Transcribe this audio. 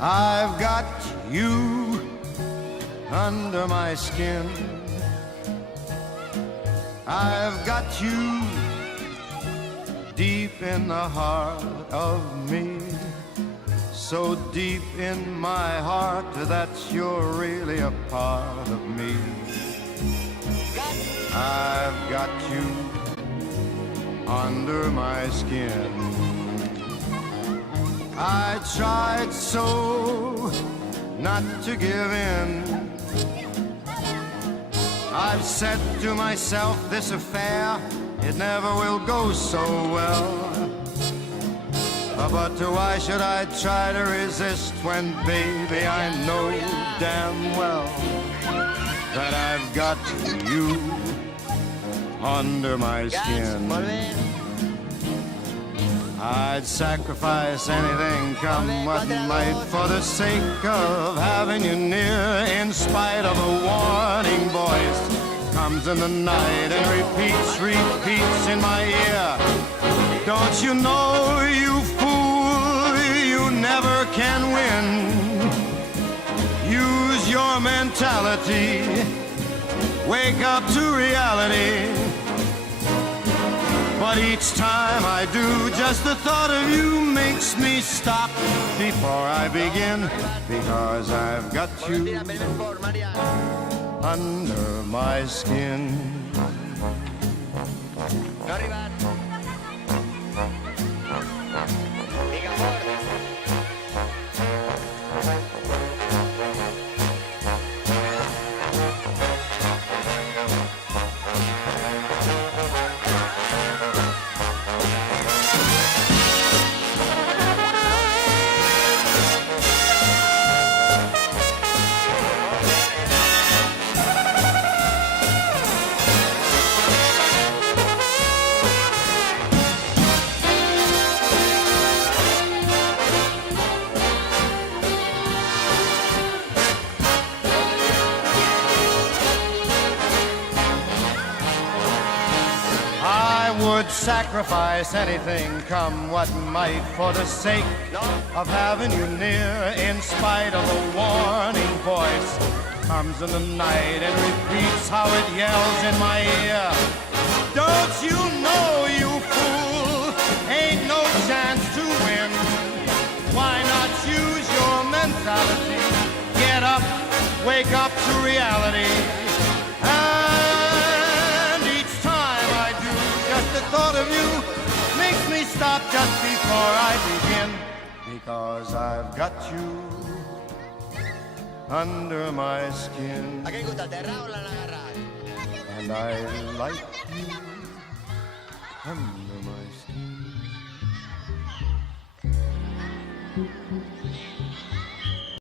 I've got you under my skin. I've got you deep in the heart of me. So deep in my heart that you're really a part of me. I've got you under my skin. I tried so not to give in. I've said to myself, this affair, it never will go so well. But why should I try to resist when, baby, I know damn well that I've got you under my skin. I'd sacrifice anything, come what might, for the sake of having you near, in spite of a warning voice comes in the night and repeats in my ear. Don't you know, you fool, you never can win. Use your mentality, wake up to reality. But each time I do, just the thought of you makes me stop before I begin, because I've got you under my skin. Sacrifice anything, come what might, for the sake of having you near, in spite of a warning voice comes in the night and repeats how it yells in my ear. Don't you know, you fool, ain't no chance to win. Why not use your mentality? Get up, wake up to reality. The thought of you makes me stop just before I begin, because I've got you under my skin, and I like you under my skin.